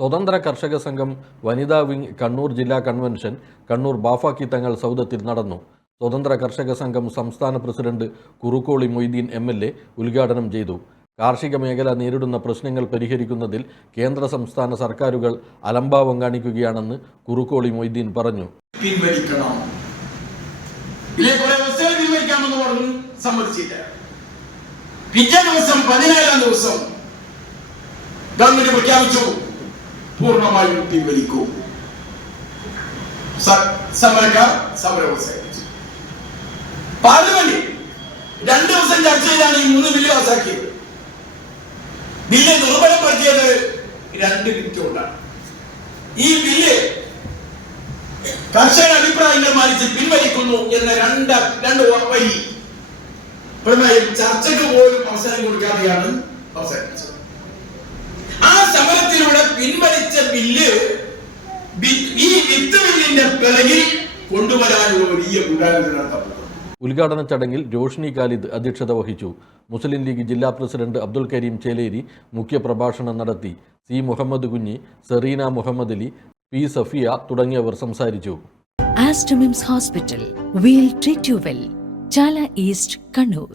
സ്വതന്ത്ര കർഷക സംഘം വനിതാ വിംഗ് കണ്ണൂർ ജില്ലാ കൺവെൻഷൻ കണ്ണൂർ ബാഫാക്കി തങ്ങൾ സൗദത്തിൽ നടന്നു. സ്വതന്ത്ര കർഷക സംഘം സംസ്ഥാന പ്രസിഡന്റ് കുറുക്കോളി മൊയ്തീൻ MLA ഉദ്ഘാടനം ചെയ്തു. കാർഷിക മേഖല നേരിടുന്ന പ്രശ്നങ്ങൾ പരിഹരിക്കുന്നതിൽ കേന്ദ്ര സംസ്ഥാന സർക്കാരുകൾ അലംഭാവം കാണിക്കുകയാണെന്ന് കുറുക്കോളി മൊയ്തീൻ പറഞ്ഞു. ഗവൺമെന്റ് പ്രഖ്യാപിച്ചു പൂർണ്ണമായും പിൻവലിക്കും. സമരക്കാർ സമരം അവസാനിപ്പിച്ചു. പാർലമെന്റ് 2 ദിവസം ചർച്ച ചെയ്താണ് ഈ 3 ബില്ല് പാസാക്കിയത്. ബില്ല് ദുർബലപ്പെടുത്തിയത് 2 മിനിറ്റ് കൊണ്ടാണ്. ഈ ബില്ല് കർഷക അഭിപ്രായങ്ങൾ മാനിച്ച് പിൻവലിക്കുന്നു എന്ന രണ്ട് വഴി ചർച്ചയ്ക്ക് പോലും അവസരം കൊടുക്കാതെയാണ് അവസാനിപ്പിച്ചത്. ആ സമരത്തിലൂടെ പിൻവലിച്ച ബില്ല് ഈ വിത്ത് ബില്ലിന്റെ പിറകിൽ കൊണ്ടുവരാനുള്ള വലിയ ഗൂഢാലോചന നടത്തപ്പെട്ടു. ഉദ്ഘാടന ചടങ്ങിൽ രോഷ്നി ഖാലിദ് അധ്യക്ഷത വഹിച്ചു. മുസ്ലിം ലീഗ് ജില്ലാ പ്രസിഡന്റ് അബ്ദുൽ കരീം ചേലേരി മുഖ്യപ്രഭാഷണം നടത്തി. C. Muhammad Kunhi, Serena Muhammad Ali, P. Safiya തുടങ്ങിയവർ സംസാരിച്ചു. Aster MIMS hospital, we'll treat you well. Chala east, Kannur.